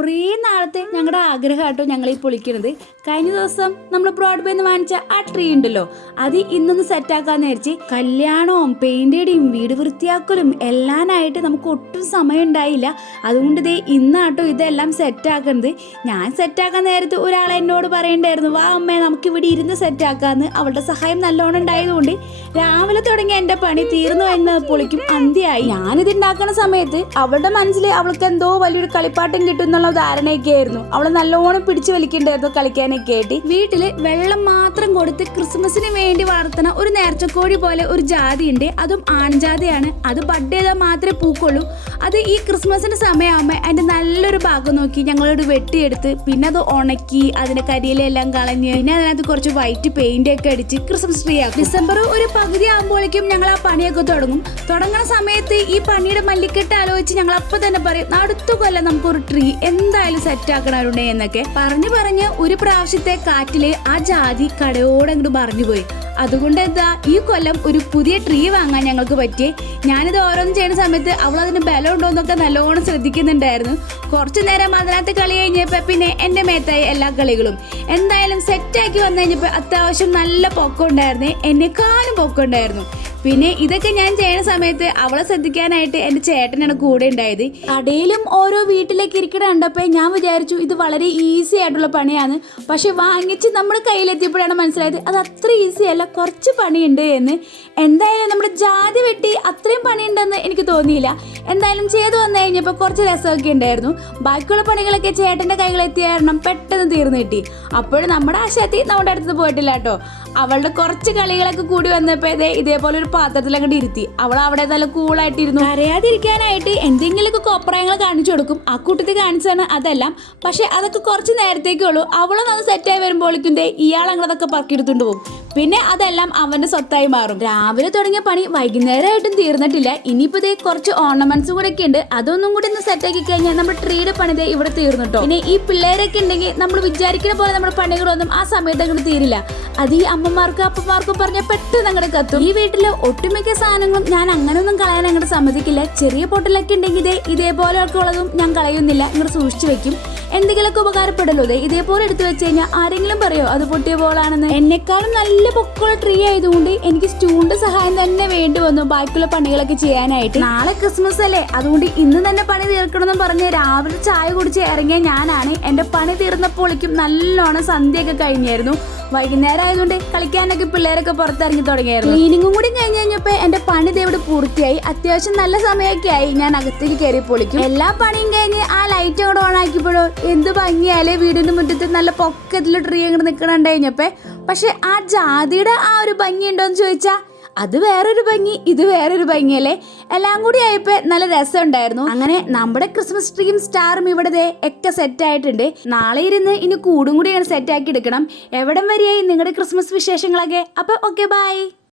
കുറേ നാളത്തെ ഞങ്ങളുടെ ആഗ്രഹമായിട്ടോ ഞങ്ങൾ ഈ പൊളിക്കുന്നത് കഴിഞ്ഞ ദിവസം നമ്മൾ ബ്രോഡ്ബേ നിന്ന് വാങ്ങിച്ച ആ ട്രീ ഉണ്ടല്ലോ അത് ഇന്നൊന്ന് സെറ്റാക്കാന്ന് വിചാരിച്ച് കല്യാണവും പെയിന്റടിയും വീട് വൃത്തിയാക്കലും എല്ലാനായിട്ട് നമുക്ക് ഒട്ടും സമയം ഉണ്ടായില്ല. അതുകൊണ്ട് ദേ ഇന്നാട്ടോ ഇതെല്ലാം സെറ്റാക്കുന്നത് ഞാൻ സെറ്റാക്കാൻ നേരത്ത് ഒരാൾ എന്നോട് പറയണ്ടായിരുന്നു വാ അമ്മേ നമുക്ക് ഇവിടെ ഇരുന്ന് സെറ്റാക്കാന്ന് അവളുടെ സഹായം നല്ലോണം ഉണ്ടായതുകൊണ്ട് രാവിലെ തുടങ്ങി എന്റെ പണി തീർന്നു വരുന്നത് പൊളിക്കും അന്ത്യമായി ഞാനിത് ഉണ്ടാക്കുന്ന സമയത്ത് അവളുടെ മനസ്സിൽ അവൾക്ക് എന്തോ വലിയൊരു കളിപ്പാട്ടം കിട്ടും എന്നുള്ള ധാരണയൊക്കെ ആയിരുന്നു അവൾ നല്ലോണം പിടിച്ചു വലിക്കണ്ടായിരുന്നു കളിക്കാനൊക്കെ ആയിട്ട്. വീട്ടിൽ വെള്ളം മാത്രം കൊടുത്ത് ക്രിസ്മസിന് വേണ്ടി വളർത്തുന്ന ഒരു നേർച്ചക്കോഴി പോലെ ഒരു ജാതി ഉണ്ട് അതും ആൺജാതിയാണ്. അത് ബഡ് ചെയ്താൽ മാത്രമേ പൂക്കുള്ളൂ. അത് ഈ ക്രിസ്മസിന്റെ സമയമാകുമ്പോൾ അതിന്റെ നല്ലൊരു ഭാഗം നോക്കി ഞങ്ങളോട് വെട്ടിയെടുത്ത് പിന്നെ അത് ഉണക്കി അതിന്റെ കരിയിലെല്ലാം കളഞ്ഞ് പിന്നെ അതിനകത്ത് കുറച്ച് വൈറ്റ് പെയിന്റ് ഒക്കെ അടിച്ച് ക്രിസ്മസ് ട്രീ ആക്കും. ഡിസംബർ ഒരു പകുതി ആകുമ്പോഴേക്കും ഞങ്ങൾ ആ പണിയൊക്കെ തുടങ്ങും. തുടങ്ങുന്ന സമയത്ത് ഈ പണിയുടെ മല്ലിക്കെട്ട് ആലോചിച്ച് ഞങ്ങൾ അപ്പൊ തന്നെ പറയും അടുത്ത കൊല്ലം നമുക്കൊരു ട്രീ എന്തായാലും സെറ്റ് ആക്കണവരുണ്ട് എന്നൊക്കെ പറഞ്ഞു പറഞ്ഞ് ഒരു പ്രാവശ്യത്തെ കാറ്റിൽ ആ ജാതി കടയോടെ അങ്ങോട്ട് പറഞ്ഞു പോയി അതുകൊണ്ട് എന്താ ഈ കൊല്ലം ഒരു പുതിയ ട്രീ വാങ്ങാൻ ഞങ്ങൾക്ക് പറ്റി ഞാനിത് ഓരോന്ന് ചെയ്യുന്ന സമയത്ത് അവൾ അതിന് ബലം ഉണ്ടോ എന്നൊക്കെ നല്ലോണം ശ്രദ്ധിക്കുന്നുണ്ടായിരുന്നു. കുറച്ചു നേരം അതിനകത്ത് കളി കഴിഞ്ഞപ്പോ പിന്നെ എന്റെ മേത്തായി എല്ലാ കളികളും. എന്തായാലും സെറ്റാക്കി വന്നു കഴിഞ്ഞപ്പോ അത്യാവശ്യം നല്ല പൊക്കം ഉണ്ടായിരുന്നു എന്നെക്കാളും പൊക്കം ഉണ്ടായിരുന്നു പിന്നെ ഇതൊക്കെ ഞാൻ ചെയ്യുന്ന സമയത്ത് അവളെ ശ്രദ്ധിക്കാനായിട്ട് എന്റെ ചേട്ടനാണ് കൂടെ ഉണ്ടായത്. കടയിലും ഓരോ വീട്ടിലേക്ക് ഇരിക്കണ കണ്ടപ്പോൾ ഞാൻ വിചാരിച്ചു ഇത് വളരെ ഈസി ആയിട്ടുള്ള പണിയാണ്. പക്ഷെ വാങ്ങിച്ച് നമ്മുടെ കയ്യിലെത്തിയപ്പോഴാണ് മനസ്സിലായത് അത് അത്ര ഈസി അല്ല കുറച്ച് പണിയുണ്ട് എന്ന്. എന്തായാലും നമ്മുടെ ജാതി വെട്ടി അത്രയും പണിയുണ്ടെന്ന് എനിക്ക് തോന്നിയില്ല. എന്തായാലും ചെയ്തു വന്നു കഴിഞ്ഞപ്പോൾ കുറച്ച് രസമൊക്കെ ഉണ്ടായിരുന്നു. ബാക്കിയുള്ള പണികളൊക്കെ ചേട്ടന്റെ കൈകളെത്തിയ കാരണം പെട്ടെന്ന് തീർന്നു കിട്ടി. അപ്പോഴും നമ്മുടെ ആശാത്തി നമ്മുടെ അടുത്ത് പോയിട്ടില്ല കേട്ടോ. അവളുടെ കുറച്ച് കളികളൊക്കെ കൂടി വന്നപ്പോൾ ഇതേ ഇതേപോലെ ഒരു പാത്രത്തിൽ അങ്ങോട്ട് ഇരുത്തി. അവൾ അവിടെ നല്ല കൂളായിട്ടിരുന്നു അറിയാതിരിക്കാനായിട്ട് എന്തെങ്കിലുമൊക്കെ കോപ്രായങ്ങൾ കാണിച്ചു കൊടുക്കും. ആ കൂട്ടത്തിൽ കാണിച്ചാണ് അതെല്ലാം. പക്ഷെ അതൊക്കെ കുറച്ച് നേരത്തേക്കേ ഉള്ളൂ. അത് സെറ്റായി വരുമ്പോഴേക്കും ഇയാൾ അങ്ങനെ അതൊക്കെ പറക്കിയെടുത്തുകൊണ്ട് പോകും. പിന്നെ അതെല്ലാം അവന്റെ സ്വത്തായി മാറും. രാവിലെ തുടങ്ങിയ പണി വൈകുന്നേരമായിട്ടും തീർന്നിട്ടില്ല. ഇനിയിപ്പോ ഇതേ കുറച്ച് ഓർണമെന്റ്സ് കൂടെ ഒക്കെ ഉണ്ട്. അതൊന്നും കൂടി ഒന്ന് സെറ്റ് ആക്കി കഴിഞ്ഞാൽ നമ്മുടെ ട്രീയുടെ പണിതേ ഇവിടെ തീർന്നിട്ടോ പിന്നെ ഈ പിള്ളേരൊക്കെ ഉണ്ടെങ്കിൽ നമ്മൾ വിചാരിക്കുന്ന പോലെ നമ്മുടെ പണികളൊന്നും ആ സമയത്ത് അങ്ങോട്ട് തീരില്ല. അത് ഈ അമ്മമാർക്കും അപ്പമാർക്കും പറഞ്ഞാൽ പെട്ടെന്ന് അങ്ങോട്ട് കത്തും. ഈ വീട്ടിലെ ഒട്ടുമിക്ക സാധനങ്ങളും ഞാൻ അങ്ങനെയൊന്നും കളയാൻ അങ്ങോട്ട് സമ്മതിക്കില്ല. ചെറിയ പൊട്ടലൊക്കെ ഉണ്ടെങ്കിൽ ഇതേ ഇതേപോലെയൊക്കെ ഉള്ളതും ഞാൻ കളയുന്നില്ല. ഇങ്ങോട്ട് സൂക്ഷിച്ചു വെക്കും. എന്തെങ്കിലുമൊക്കെ ഉപകാരപ്പെടല്ലോ ഇതേപോലെ എടുത്തു വെച്ച് കഴിഞ്ഞാൽ ആരെങ്കിലും പറയോ അത് പൊട്ടിയ ബോളാണെന്ന് എന്നെക്കാളും നല്ല പൊക്കമുള്ള ട്രീ ആയതുകൊണ്ട് എനിക്ക് സ്റ്റൂണിന്റെ സഹായം തന്നെ വന്നു ബാക്കിയുള്ള പണികളൊക്കെ ചെയ്യാനായിട്ട്. നാളെ ക്രിസ്മസ് അല്ലേ? അതുകൊണ്ട് ഇന്ന് തന്നെ പണി തീർക്കണമെന്ന് പറഞ്ഞ് രാവിലെ ചായ കുടിച്ച് ഇറങ്ങിയ ഞാനാണ്. എന്റെ പണി തീർന്നപ്പോഴേക്കും നല്ലോണം സന്ധ്യയൊക്കെ കഴിഞ്ഞായിരുന്നു. വൈകുന്നേരം ആയതുകൊണ്ട് കളിക്കാനൊക്കെ പിള്ളേരൊക്കെ പുറത്തിറങ്ങി തുടങ്ങിയായിരുന്നു. ക്ലീനിങ്ങും കൂടി കഴിഞ്ഞ് കഴിഞ്ഞപ്പോ എന്റെ പണി ഇവിടെ പൂർത്തിയായി. അത്യാവശ്യം നല്ല സമയമൊക്കെ ആയി ഞാൻ അകത്തേക്ക് കയറി പൊളിക്കും എല്ലാ പണിയും കഴിഞ്ഞ് ആ ലൈറ്റ് അങ്ങോട്ട് ഓൺ ആക്കിയപ്പോഴോ എന്ത് ഭംഗിയാലേ വീടിന്റെ മുറ്റത്ത് നല്ല പൊക്കത്തിൽ ട്രീ അങ്ങോട്ട് നിൽക്കണുണ്ട് കഴിഞ്ഞപ്പോ പക്ഷെ ആ ജാതിയുടെ ആ ഒരു ഭംഗി ഉണ്ടോ എന്ന് ചോദിച്ചാ അത് വേറൊരു ഭംഗി ഇത് വേറൊരു ഭംഗിയല്ലേ എല്ലാം കൂടി ആയപ്പോ നല്ല രസം ഉണ്ടായിരുന്നു അങ്ങനെ നമ്മുടെ ക്രിസ്മസ് ട്രീയും സ്റ്റാറും ഇവിടെ ഒക്കെ സെറ്റ് ആയിട്ടുണ്ട്. നാളെ ഇരുന്ന് ഇനി കൂടും കൂടി സെറ്റ് ആക്കി എടുക്കണം. എവിടം വരെയായി നിങ്ങളുടെ ക്രിസ്മസ് വിശേഷങ്ങളൊക്കെ? അപ്പൊ ഓക്കെ ബൈ